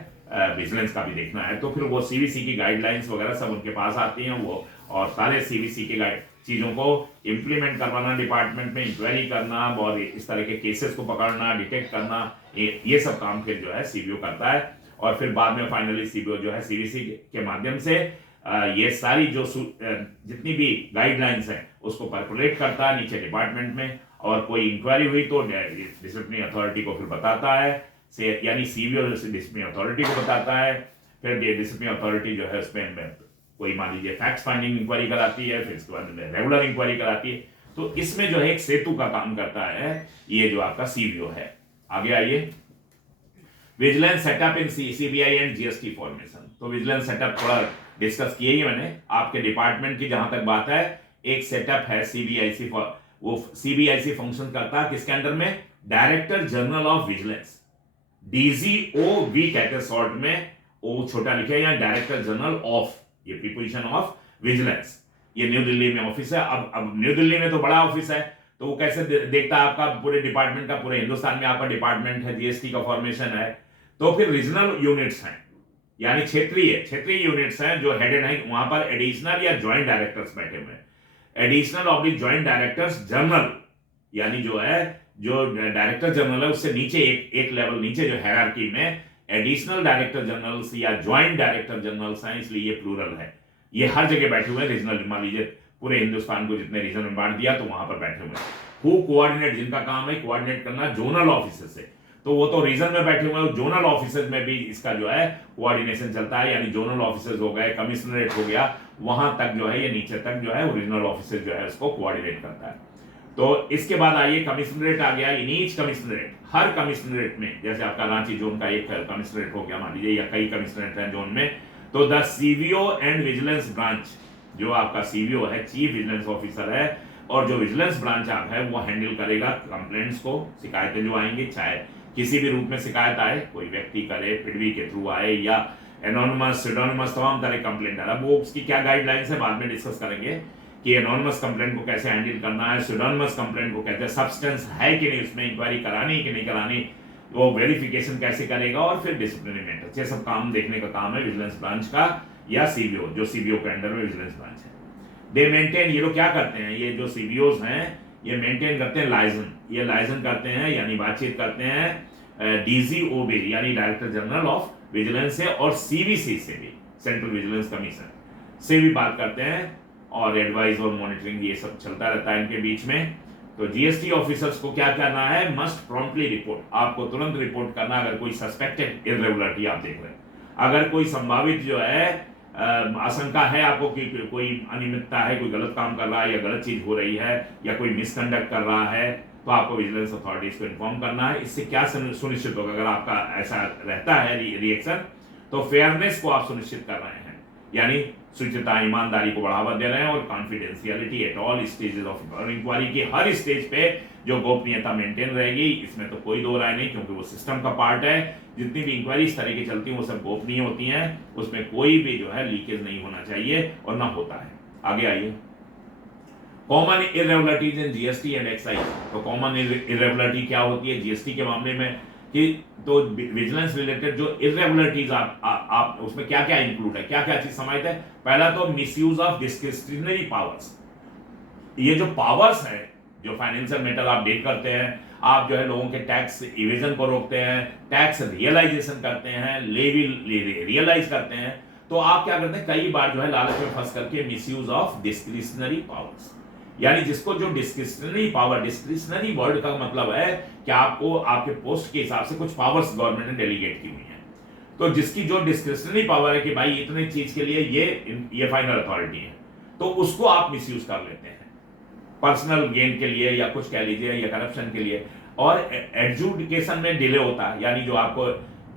विजिलेंस का भी देखना है। तो फिर वो सीबीसी की गाइडलाइंस वगैरह सब उनके पास आती हैं, वो और सारे सीबीसी के चीजों को इंप्लीमेंट करवाना, डिपार्टमेंट में इंक्वायरी करना और इस तरह के केसेस को पकड़ना, डिटेक्ट करना, ये सब काम फिर जो है सीबीओ करता है। और फिर बाद में फाइनली सीबीओ जो है सीबीसी के माध्यम से ये सारी जो जितनी भी गाइडलाइंस हैं उसको परकोलेट करता है नीचे डिपार्टमेंट में, और कोई इंक्वायरी हुई तो डिसिप्लिनरी अथॉरिटी को फिर बताता है, यानी सीबीओ डिसिप्लिनरी अथॉरिटी को बताता है, फिर डिसिप्लिनरी अथॉरिटी जो है उसमें कोई मान लीजिए फैक्ट फाइंडिंग इंक्वायरी कराती है, फिर उसके बाद रेगुलर इंक्वायरी कराती है। तो इसमें जो है एक सेतु का काम करता है ये जो आपका सीबीओ है। आगे आइए, vigilance setup in CBI and GST formation. तो विजिलेंस सेटअप थोड़ा डिस्कस किए ही मैंने, आपके डिपार्टमेंट की जहां तक बात है, एक सेटअप है सीबीआईसी, वो सीबीआईसी फंक्शन करता है किसके अंडर में, डायरेक्टर जनरल ऑफ विजिलेंस, डीजीओवी कहते हैं शॉर्ट में, ओ छोटा लिखे, या डायरेक्टर जनरल ऑफ, ये प्रीपोजिशन ऑफ विजिलेंस। ये न्यू दिल्ली में ऑफिस है। अब न्यू दिल्ली में तो बड़ा ऑफिस है, तो वो कैसे देखता है आपका पूरे डिपार्टमेंट का, पूरे हिंदुस्तान में आपका डिपार्टमेंट है, जीएसटी का फॉर्मेशन है, तो फिर रीजनल यूनिट्स हैं, यानी क्षेत्रीय यूनिट्स हैं जो हेडेड हैं, वहां पर एडिशनल या ज्वाइंट डायरेक्टर्स बैठे हुए हैं, additional oblique joint directors general, यानी जो है जो डायरेक्टर जनरल है उससे नीचे एक लेवल नीचे जो हायरार्की में एडिशनल डायरेक्टर जनरल्स या ज्वाइंट डायरेक्टर जनरल्स हैं, इसलिए ये प्लूरल है। ये हर जगह बैठे हुए हैं रीजनल, मान लीजिए पूरे हिंदुस्तान को जितने रीजन में बांट दिया तो वहां पर बैठे हुए हैं। हु कोऑर्डिनेट, जिनका काम है कोऑर्डिनेट करना जोनल ऑफिसर से, तो वो तो रीजन में बैठे हुए हैं, जोनल ऑफिसर्स में भी इसका जो है कोऑर्डिनेशन चलता है, यानी जोनल ऑफिसर्स हो गए, कमिश्नरेट हो गया, वहां तक जो है ये नीचे तक जो है रीजनल ऑफिसर जो है उसको कोऑर्डिनेट करता है। तो इसके बाद आइए कमिश्नरेट आ गया, in each commissionerate, her commissionerate में, जैसे आपका रांची जोन का एक कमिश्नरेट हो गया मान लीजिए, या कई कमिश्नरेट हैं जोन में, तो द सीवीओ एंड विजिलेंस ब्रांच, जो आपका सीवीओ है चीफ विजिलेंस ऑफिसर है, और जो विजिलेंस ब्रांच आप है वो हैंडल करेगा कंप्लेंट्स को, शिकायतें जो आएंगी, चाहे किसी भी रूप में शिकायत आए, कोई व्यक्ति करे, पिडवी के थ्रू आए, या एनोनिमस, सिडोनिमस, तमाम तरह कंप्लेंट आ रहा, वो उसकी क्या गाइडलाइंस है बाद में डिस्कस करेंगे कि एनोनिमस कंप्लेंट को कैसे हैंडल करना है, सिडोनिमस कंप्लेंट को कैसे, सब्सटेंस है कि नहीं उसमें, इंक्वायरी करानी कि नहीं करानी, वो वेरिफिकेशन कैसे करेगा, और फिर डिसिप्लिनरी मैटर्स, ये सब काम देखने का काम है विजिलेंस ब्रांच का, या सीबीओ, जो सीबीओ के अंडर में विजिलेंस ब्रांच है। दे मेंटेन, ये लोग क्या करते हैं, ये जो सीबीओस हैं ये मेंटेन करते हैं लाइजन, ये लाइजन करते हैं यानी बातचीत करते हैं डीजीओबी यानी डायरेक्टर जनरल ऑफ विजिलेंस से, और सीबीसी से भी, सेंट्रल विजिलेंस कमीशन से भी बात करते हैं, और एडवाइस और मॉनिटरिंग ये सब चलता रहता है इनके बीच में। तो जीएसटी ऑफिसर्स को क्या करना है, मस्ट प्रॉम्प्टली रिपोर्ट, आपको तुरंत रिपोर्ट करना अगर कोई सस्पेक्टेड इरेगुलरिटी आप देख रहे हैं, अगर कोई संभावित जो है आशंका है आपको कि कोई अनियमितता है, कोई गलत काम कर रहा है या गलत चीज हो रही है या कोई मिसकंडक्ट कर रहा है, तो आपको विजिलेंस अथॉरिटीज को इन्फॉर्म करना है। इससे क्या सुनिश्चित होगा, अगर आपका ऐसा रहता है रिएक्शन, तो फेयरनेस को आप सुनिश्चित कर रहे हैं, यानी शुचिता, ईमानदारी को बढ़ावा दे रहे हैं, और confidentiality at all stages of inquiry की, हर स्टेज पे जो गोपनीयता मेंटेन रहेगी, इसमें तो कोई दो राय नहीं, क्योंकि वो सिस्टम का पार्ट है। जितनी भी इंक्वायरी इस तरह की चलती है वो सब गोपनीय होती हैं, उसमें कोई भी जो है लीकेज नहीं होना चाहिए, और ना होता है। आगे आइए, common irregularities in GST and excise. तो कॉमन इरेगुलरिटी क्या होती है जीएसटी के मामले में, कि तो विजिलेंस रिलेटेड जो इरेगुलरिटीज आप उसमें क्या क्या इंक्लूड है, क्या क्या चीज समाहित है। पहला तो मिसयूज ऑफ डिस्क्रिशनरी पावर्स, ये जो पावर्स है, जो फाइनेंशियल मैटर आप डील करते हैं, आप जो है लोगों के टैक्स इवेजन को रोकते हैं, टैक्स रियलाइजेशन करते हैं, लेवी रियलाइज करते हैं, तो आप क्या करते हैं, कई बार जो है लालच में फंस करके मिसयूज ऑफ डिस्क्रिशनरी पावर्स, यानी जिसको जो डिस्क्रिशनरी पावर, डिस्क्रिशनरी वर्ड का मतलब है कि आपको आपके पोस्ट के हिसाब से कुछ पावर्स गवर्नमेंट ने डेलीगेट की हुई है, तो जिसकी जो डिस्क्रिशनरी पावर है कि भाई इतने चीज के लिए ये फाइनल अथॉरिटी है, तो उसको आप मिसयूज कर लेते हैं। पर्सनल गेन के लिए या कुछ कह लीजिए या करप्शन के लिए। और एडजुडिकेशन में डिले होता है, यानी जो आपको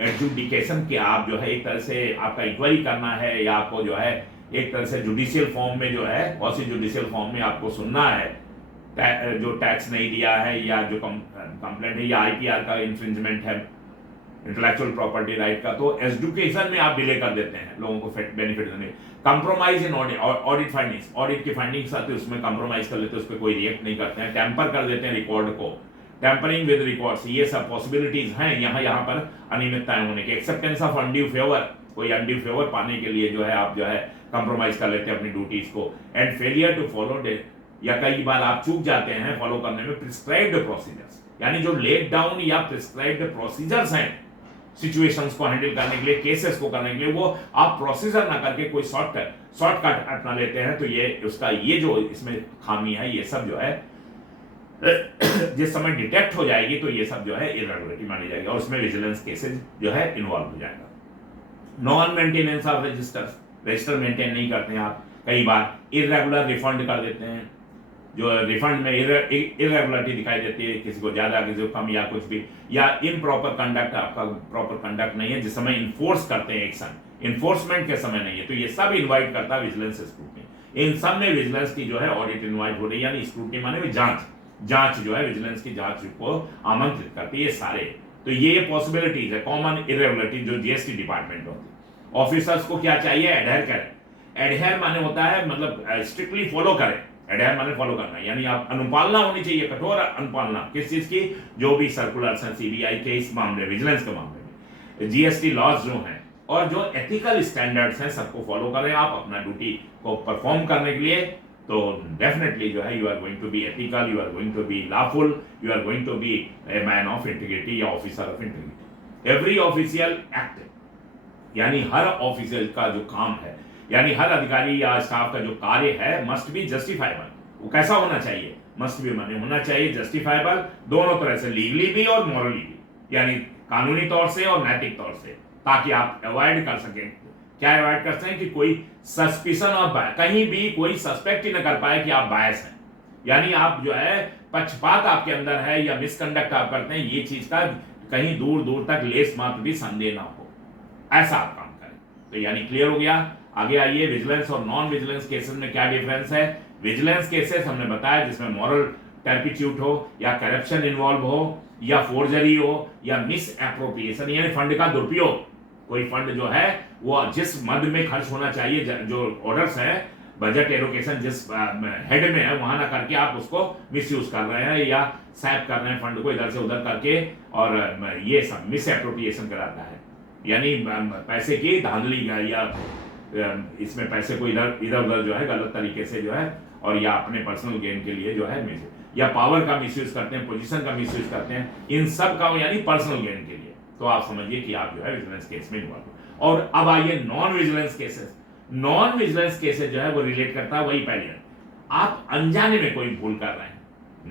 एडजुडिकेशन के आप जो है एक तरह से आपका इंक्वायरी करना है या आपको जो है एक तरह से जुडिशियल फॉर्म में जो है क्वासी जुडिशियल फॉर्म में आपको सुनना है जो टैक्स नहीं दिया है या जो कंप्लेंट है या आईपीआर का इंफ्रिंजमेंट है इंटेलेक्चुअल प्रॉपर्टी राइट का, तो एजुकेशन में आप डिले कर देते हैं लोगों को बेनिफिट देने। कंप्रोमाइज इन ऑडिट फाइंडिंग्स, ऑडिट की फाइंडिंग्स आती है उसमें कंप्रोमाइज कर लेते हैं, उस पर कोई रिएक्ट नहीं करते हैं, टेम्पर कर देते हैं रिकॉर्ड को, टेम्परिंग विद रिकॉर्ड्स, ये सब पॉसिबिलिटीज हैं यहाँ पर अनियमितताएं होने की। एक्सेप्टेंस ऑफ अनड्यू फेवर, कोई अनड्यू फेवर पाने के लिए जो है आप जो है कंप्रोमाइज कर लेते हैं अपनी ड्यूटीज को। एंड फेलियर टू फॉलो या कई बार आप चूक जाते हैं फॉलो करने में प्रिस्क्राइब्ड प्रोसीजर्स, यानी जो लेट डाउन या प्रिस्क्राइब्ड प्रोसीजर्स हैं सिचुएशंस को हैंडल करने के लिए, केसेस को करने के लिए, वो आप प्रोसीजर ना करके कोई शॉर्टकट अपना लेते हैं, तो ये उसका ये जो इसमें खामी है ये सब जो है जिस समय डिटेक्ट हो जाएगी तो ये सब जो है इरेगुलरिटी मानी जाएगी और उसमें विजिलेंस केसेस जो है इन्वॉल्व हो जाएगा। Non maintenance of register maintain नहीं करते हैं आप, कई बार इरेगुलर रिफंड कर देते हैं, जो रिफंड में इरेगुलरिटी दिखाई देती है, किसी को ज्यादा किसी को कम या कुछ भी, या इम्प्रॉपर कंडक्ट, आपका प्रॉपर कंडक्ट नहीं है जिस समय इन्फोर्स करते हैं एक्शन, इन्फोर्समेंट के समय नहीं है, तो ये सब इन्वाइट करता है विजिलेंस स्क्रूटनी। इन सब में विजिलेंस की जो है ऑडिट इन्वाइट हो रही है, यानी स्क्रूटनी माने जांच जो है विजिलेंस की जांच को आमंत्रित करती है ये सारे। तो ये पॉसिबिलिटीज है कॉमन इरेगुलरिटी जो जीएसटी डिपार्टमेंट होती है। ऑफिसर्स को क्या चाहिए, एडहेयर करें। एडहेयर माने होता है मतलब स्ट्रिक्टली फॉलो करें, एडहेयर माने फॉलो करना, यानी आप अनुपालना होनी चाहिए, कठोर अनुपालना किस चीज की, जो भी सर्कुलर्स हैं सीबीआई के इस मामले विजिलेंस के मामले में, जीएसटी लॉज जो हैं और जो एथिकल स्टैंडर्ड्स हैं सबको फॉलो करें आप अपना ड्यूटी को परफॉर्म करने के लिए। तो डेफिनेटली जो है you are going to be ethical, you are going to be lawful, you are going to be a man of integrity या officer of integrity. Every official act, यानी हर ऑफिशियल का जो काम है, यानी हर अधिकारी या स्टाफ का जो कार्य है मस्ट बी जस्टिफाइबल। वो कैसा होना चाहिए, मस्ट बी माने होना चाहिए जस्टिफाइबल, दोनों तरह से, लीगली भी और मॉरली भी, यानी कानूनी तौर से और नैतिक तौर से, ताकि आप अवॉइड कर सकें। क्या अवॉइड कर सकें कि कोई सस्पिशन ऑफ बायस, कहीं भी कोई सस्पेक्ट ही न कर पाए कि आप बायस हैं, यानी आप जो है पक्षपात आपके अंदर है या मिसकंडक्ट आप करते हैं, ये चीज का कहीं दूर दूर तक लेस मात्र भी संदेह ना हो, ऐसा आप काम करें। तो यानी क्लियर हो गया। आगे आइए, विजिलेंस और नॉन विजिलेंस केसेस में क्या डिफरेंस है। विजिलेंस केसेस हमने बताया जिसमें मॉरल टर्पिट्यूड हो या करप्शन इन्वॉल्व हो या फोर्जरी हो या मिस एप्रोप्रिएशन, यानी फंड का दुरुपयोग, कोई फंड जो है वो जिस मद में खर्च होना चाहिए, जो ऑर्डर्स है बजट एलोकेशन जिस हेड में है वहां ना करके आप उसको मिसयूज कर रहे हैं या सैप कर रहे हैं फंड को इधर से उधर करके, और ये सब मिस एप्रोप्रिएशन कराता है, यानी पैसे की धांधली या इसमें पैसे को इधर उधर जो है गलत तरीके से जो है और या अपने पर्सनल गेन के लिए जो है या पावर का मिसयूज करते हैं, पोजीशन का मिसयूज करते हैं, इन सब का यानी पर्सनल गेन के लिए, तो आप समझिए कि आप जो है विजिलेंस केस में इन्वॉल्व हो। और अब आइए non vigilance cases. Non vigilance cases जो है वो रिलेट करता है वही पहले, आप अनजाने में कोई भूल कर रहे हैं,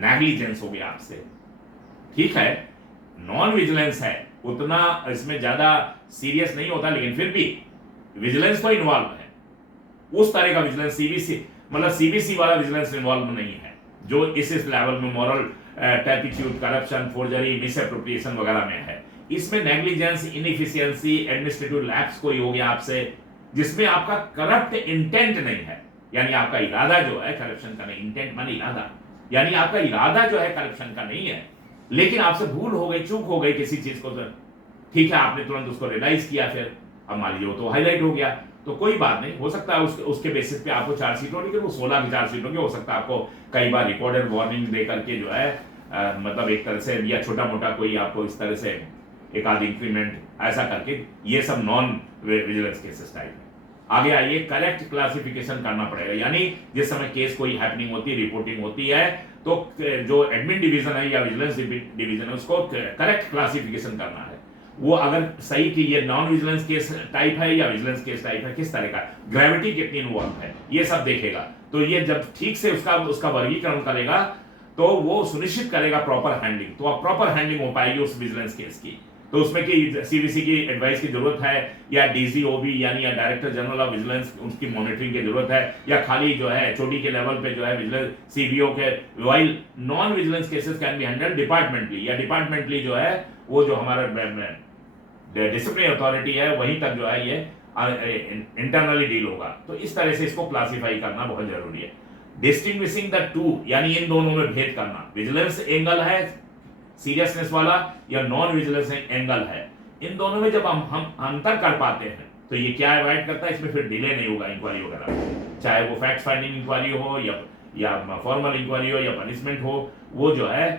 नेग्लिजेंस हो गया आपसे, ठीक है, नॉन विजिलेंस है, उतना इसमें ज्यादा सीरियस नहीं होता, लेकिन फिर भी विजिलेंस तो इन्वॉल्व है, उस तरह का विजिलेंस सीबीसी मतलब सीबीसी वाला विजिलेंस इन्वॉल्व नहीं है जो इस लेवल में moral turpitude, corruption, forgery, miss appropriation वगैरह में है। इसमें नेग्लिजेंस, इनएफिशिएंसी, एडमिनिस्ट्रेटिव लैप्स कोई हो गया आपसे जिसमें आपका करप्ट इंटेंट नहीं है, यानी आपका इरादा जो है करप्शन का नहीं, इंटेंट माने इरादा, यानी आपका इरादा जो है करप्शन का नहीं है, लेकिन आपसे भूल हो गई, चूक हो गई किसी चीज को, ठीक है, आपने तुरंत उसको रियलाइज किया, फिर अब मान लीजिए वो तो हाईलाइट हो गया, तो कोई बात नहीं, हो सकता है उसके बेसिस पे आपको चार्जशीट होगी, वो 16 की चार्जशीट होगी, हो सकता है आपको कई बार रिकॉर्डेड वार्निंग दे करके जो है मतलब एक तरह से या छोटा मोटा कोई आपको इस तरह से एक आध इंक्रीमेंट ऐसा करके, ये सब नॉन विजिलेंस केसेस टाइप है। आगे आइए, करेक्ट क्लासिफिकेशन करना पड़ेगा, यानी जिस समय केस कोई हैपनिंग होती है, रिपोर्टिंग होती है, तो जो एडमिन डिवीजन है या विजिलेंस डिवीजन है उसको करेक्ट क्लासिफिकेशन करना है, वो अगर सही कि ये नॉन विजिलेंस केस टाइप है या विजिलेंस केस टाइप है, किस तरह का, ग्रेविटी कितनी इन्वॉल्व है, ये सब देखेगा। तो ये जब ठीक से उसका वर्गीकरण करेगा तो वो सुनिश्चित करेगा प्रॉपर हैंडलिंग, तो अब प्रॉपर हैंडलिंग हो पाएगी उस विजिलेंस केस की। तो उसमें कि सीवीसी की एडवाइस की जरूरत है, या डीजीओबी यानी या डायरेक्टर जनरल ऑफ विजिलेंस उसकी मॉनिटरिंग की जरूरत है, या खाली जो है एचओडी के लेवल पे जो है विजिलेंस सीबीओ के, while non vigilance cases can be handled departmentally, या डिपार्टमेंटली जो है वो जो हमारा डिसिप्लिन अथॉरिटी है वहीं तक जो है ये इंटरनली डील होगा। तो इस तरह से इसको क्लासिफाई करना बहुत जरूरी है। डिस्टिंग्विशिंग द टू यानी इन दोनों में भेद करना, विजिलेंस एंगल है सीरियसनेस वाला या नॉन विजिलेंस एंगल है, इन दोनों में जब हम अंतर कर पाते हैं तो ये क्या अवॉइड करता है, इसमें फिर डिले नहीं होगा इंक्वायरी वगैरह, चाहे वो फैक्ट फाइंडिंग इंक्वायरी हो या फॉर्मल इंक्वायरी हो या पनिशमेंट हो, वो जो है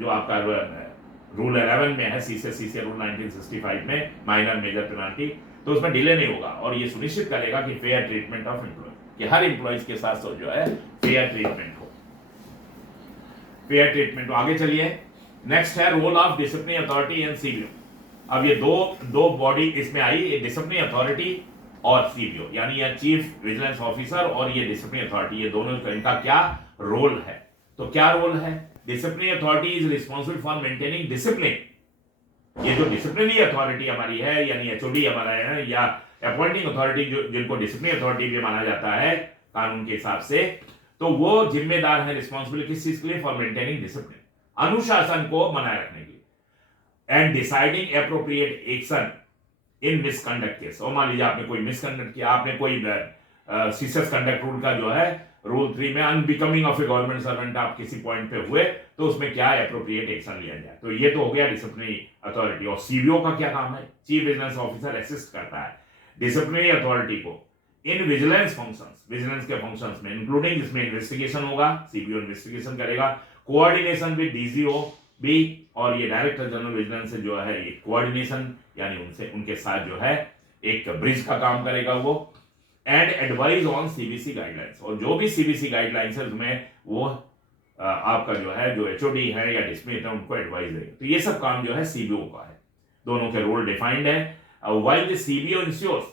जो आपका रूल 11 में है सीसे रूल 1965 में माइनर मेजर पेनाल्टी, तो उसमें डिले नहीं होगा और ये सुनिश्चित करेगा कि फेयर ट्रीटमेंट ऑफ एम्प्लॉय, कि हर एम्प्लॉयज के साथ जो है फेयर ट्रीटमेंट हो। फेयर ट्रीटमेंट, आगे चलिए। नेक्स्ट है role of disciplinary authority and CBO. अब ये दो बॉडी इसमें आई, डिसिप्लिनरी अथॉरिटी और सीबीओ, यानी ये चीफ विजिलेंस ऑफिसर और ये डिसिप्लिनरी अथॉरिटी, ये दोनों इनका क्या रोल है। तो क्या रोल है, disciplinary authority is responsible for maintaining discipline. ये जो डिसिप्लिनरी अथॉरिटी हमारी है यानी एचओडी हमारा है, या अपॉइंटिंग अथॉरिटी जिनको डिसिप्लिनरी अथॉरिटी भी माना जाता है कानून के हिसाब से, तो वो जिम्मेदार है रिस्पॉन्सिबल किस चीज के लिए, फॉर मेंटेनिंग डिसिप्लिन, अनुशासन को बनाए रखने के लिए, and deciding appropriate action in misconduct case. और मान लीजिए आपने कोई मिसकंडक्ट किया, आपने कोई सीरियस कंडक्ट रूल का जो है रूल 3 में unbecoming of A government servant आप किसी पॉइंट पे हुए तो उसमें क्या एप्रोप्रिएट एक्शन लिया जाए। तो ये तो हो गया डिसिप्लिनरी अथॉरिटी। और सीबीओ का क्या काम है, चीफ विजिलेंस ऑफिसर असिस्ट करता है डिसिप्लिनरी अथॉरिटी को इन विजिलेंस फंक्शंस, विजिलेंस के फंक्शंस में, इंक्लूडिंग जिसमें इन्वेस्टिगेशन होगा, सीबीओ इन्वेस्टिगेशन करेगा, कोऑर्डिनेशन विद डीजीओ भी, और ये डायरेक्टर जनरल विजिलेंस से जो है ये कोऑर्डिनेशन यानी उनसे उनके साथ जो है एक ब्रिज का काम करेगा वो, and advise on CBC guidelines, और जो भी सीबीसी गाइडलाइंस है उसमें वो आपका जो है जो एचओडी है या डिस्प्ले है उनको एडवाइस देगा। तो ये सब काम जो है सीबीओ का है, दोनों के रोल डिफाइंड है। While the CBO ensures,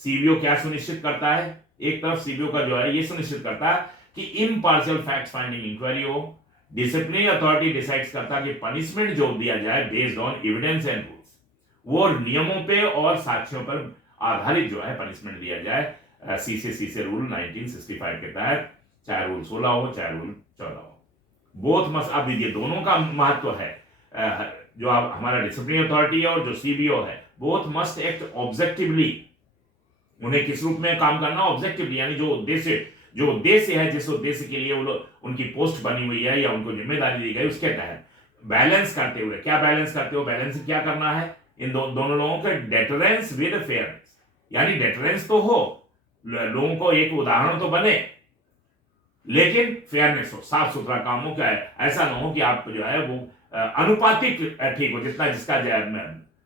CBO क्या सुनिश्चित करता है, एक तरफ सीबीओ का जो है ये सुनिश्चित करता है कि इम्पार्शियल फैक्ट फाइंडिंग इंक्वायरी हो, डिसिप्लिनरी अथॉरिटी डिसाइड्स करता है कि पनिशमेंट जो दिया जाए based on evidence and rules, वो नियमों पे और साक्ष्यों पर आधारित जो है पनिशमेंट दिया जाए, सीसे रूल 1965 के तहत, चाहे रूल 16 हो चाहे रूल 14 हो, बोथ मस्ट। अब ये दोनों का महत्व है, जो हमारा डिसिप्लिनरी अथॉरिटी है और जो सीबीओ है, बोथ मस्ट एक्ट ऑब्जेक्टिवली, उन्हें किस रूप में काम करना, ऑब्जेक्टिवली, यानी जो उद्देश्य है, जिस उद्देश्य के लिए वो उनकी पोस्ट बनी हुई है या उनको जिम्मेदारी दी गई उसके तहत बैलेंस करते हुए। क्या बैलेंस करते हो, बैलेंस क्या करना है इन दोनों लोगों के, डेटरेंस विद फेयरनेस, यानी डेटरेंस तो हो, लोगों को एक उदाहरण तो बने, लेकिन फेयरनेस हो, साफ सुथरा काम हो, क्या है ऐसा ना हो कि आप जो है वो अनुपातिक ठीक हो, जितना जिसका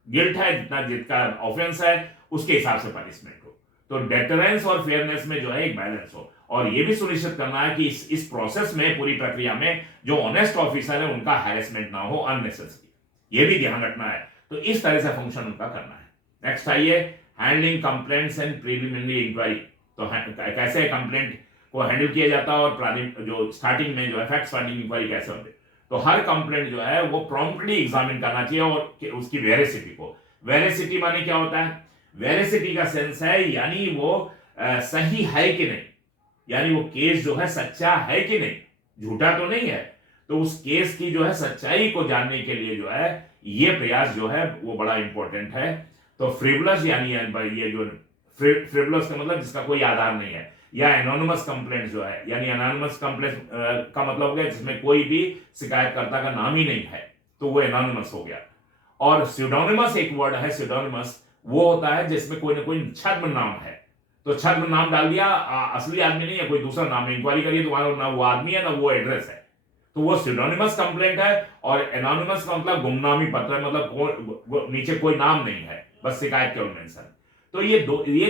गिल्ट है, जितना जिसका ऑफेंस है उसके हिसाब से पनिशमेंट हो। तो डेटरेंस और फेयरनेस में जो है एक बैलेंस हो, और ये भी सुनिश्चित करना है कि इस प्रोसेस में, पूरी प्रक्रिया में जो ऑनेस्ट ऑफिसर है उनका हैरेसमेंट ना हो अननेसेसरी, ये भी ध्यान रखना है। तो इस तरह से फंक्शन उनका करना है। नेक्स्ट आइए, handling complaints and preliminary inquiry. तो कैसे कंप्लेंट को हैंडल किया जाता है और जो स्टार्टिंग में जो है फैक्ट फाइंडिंग इंक्वायरी कैसे होती है। तो हर कंप्लेंट जो है वो प्रॉम्प्टली एग्जामिन करना चाहिए और उसकी वेरिसिटी को, वेरिसिटी माने क्या होता है, वेरिसिटी का सेंस है यानी वो सही है कि नहीं, यानी वो केस जो है सच्चा है कि नहीं, झूठा तो नहीं है। तो उस केस की जो है सच्चाई को जानने के लिए जो है ये प्रयास जो है वो बड़ा इंपॉर्टेंट है। तो फ्रिवलस यानी ये जो फ्रिवलस का मतलब जिसका कोई आधार नहीं है, या एनोनिमस कंप्लेंट जो है, यानी एनोनिमस कंप्लेंट का मतलब हो गया जिसमें कोई भी शिकायतकर्ता का नाम ही नहीं है, तो वो एनोनिमस हो गया। और स्यूडोनिमस एक वर्ड है, स्यूडोनिमस वो होता है जिसमें कोई ना कोई छद्म नाम है, तो छद्म नाम डाल दिया, असली आदमी नहीं है, कोई दूसरा नाम है, इंक्वायरी करिए तुम्हारा ना वो आदमी है ना वो एड्रेस है, तो वो स्यूडोनिमस कंप्लेंट है। और एनोनिमस का मतलब गुमनामी पत्र है, मतलब नीचे कोई नाम नहीं है, बस शिकायत केवल मेंशन। तो ये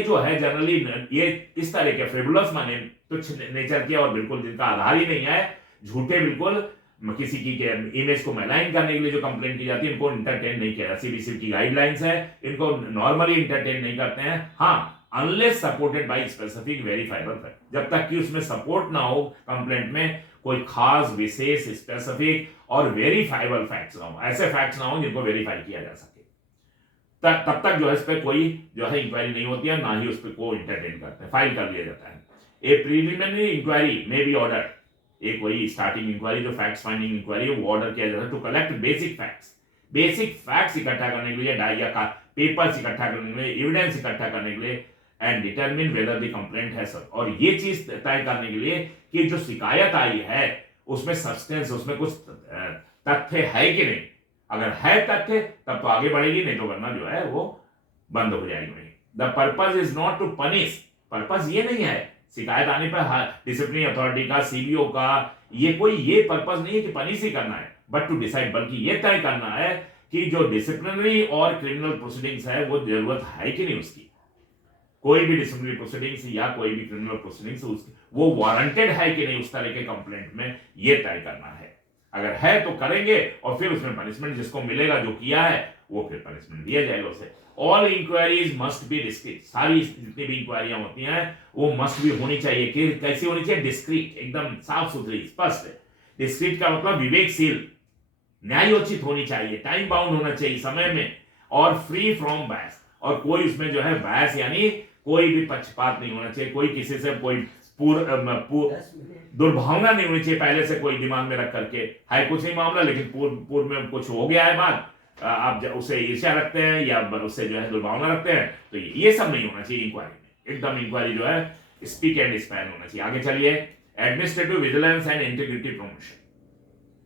जो है जनरली ये इस तरह के फ्रिवलस माने तुच्छ नेचर के और बिल्कुल जिनका आधार ही नहीं है, झूठे, बिल्कुल किसी की इमेज को मैलाइन करने के लिए जो कंप्लेंट की जाती है इनको इंटरटेन नहीं किया। सीबीसी की गाइडलाइंस है, इनको नॉर्मली इंटरटेन नहीं करते हैं, हाँ unless supported by specific verifiable fact, जब तक कि उसमें सपोर्ट ना हो कंप्लेंट में कोई खास विशेष स्पेसिफिक और वेरीफाइबल फैक्ट्स ना हो, ऐसे फैक्ट्स ना हो जिनको वेरीफाई किया जा सके। तब तक जो है इस पर कोई जो है इंक्वायरी नहीं होती है, ना ही उस पर कोई इंटरटेन करते हैं, फाइल कर लिया जाता है। ए प्रीलिमिनरी इंक्वायरी में बी ऑर्डर, एक वही स्टार्टिंग इंक्वायरी जो फैक्ट फाइंडिंग इंक्वायरी वो ऑर्डर किया जाता है टू कलेक्ट बेसिक फैक्ट्स इकट्ठा करने के लिए, डाइया का पेपर्स इकट्ठा करने के लिए, एविडेंस इकट्ठा करने के लिए, and determine whether the complaint है सर, और ये चीज तय करने के लिए कि जो शिकायत आई है उसमें सब्सटेंस, उसमें कुछ तथ्य है कि नहीं। अगर है तथ्य तब तो आगे बढ़ेगी, नहीं तो वरना जो है वो बंद हो जाएगी। The purpose is not to punish, purpose ये नहीं है शिकायत आने पर डिसिप्लिनरी अथॉरिटी का, सीबीओ का, ये कोई ये पर्पज नहीं है कि पनिश ही करना है, बट टू डिसाइड, बल्कि ये तय करना है कि जो डिसिप्लिनरी और क्रिमिनल प्रोसीडिंग्स है वो जरूरत है कि नहीं उसकी, कोई भी डिसिप्लिनरी प्रोसीडिंग्स या कोई भी क्रिमिनल प्रोसीडिंग्स उसकी वो वारंटेड है कि नहीं उस तरह के कंप्लेंट में, ये तय करना है। अगर है तो करेंगे और फिर उसमें पनिशमेंट जिसको मिलेगा, जो किया है वो फिर पनिशमेंट दिया जाएगा उसे। All inquiries must be discreet, सारी जितनी भी इंक्वायरियां होती हैं वो मस्ट भी होनी चाहिए। कि कैसी होनी चाहिए? डिस्क्रीट, एकदम साफ सुथरी, स्पष्ट। डिस्क्रीट का मतलब विवेकशील, न्यायोचित होनी चाहिए, टाइम बाउंड होना चाहिए समय में, और फ्री फ्रॉम बायस, और कोई उसमें जो है बायस यानी कोई भी पक्षपात नहीं होना चाहिए, कोई किसी से कोई दुर्भावना नहीं होनी चाहिए पहले से कोई दिमाग में रख करके, है कुछ नहीं मामला लेकिन पूर्व में कुछ हो गया है बात, आप उसे ईर्ष्या रखते हैं या उससे जो है दुर्भावना रखते हैं, तो ये सब नहीं होना चाहिए इंक्वायरी में। एकदम इंक्वायरी जो है स्पीक एंड स्पैन होना चाहिए। आगे चलिए, administrative vigilance and integrity promotion.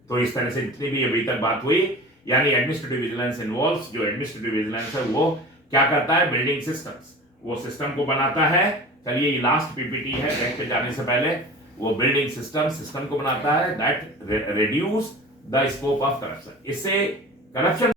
तो इस तरह से जितनी भी अभी तक बात हुई, यानी एडमिनिस्ट्रेटिव विजिलेंस इन्वॉल्व्स, जो एडमिनिस्ट्रेटिव विजिलेंस है वो क्या करता है? बिल्डिंग सिस्टम्स, वो सिस्टम को बनाता है। चलिए ये लास्ट पीपीटी है, बैक पे जाने से पहले, वो बिल्डिंग सिस्टम को बनाता है that reduce the scope of corruption. इससे करप्शन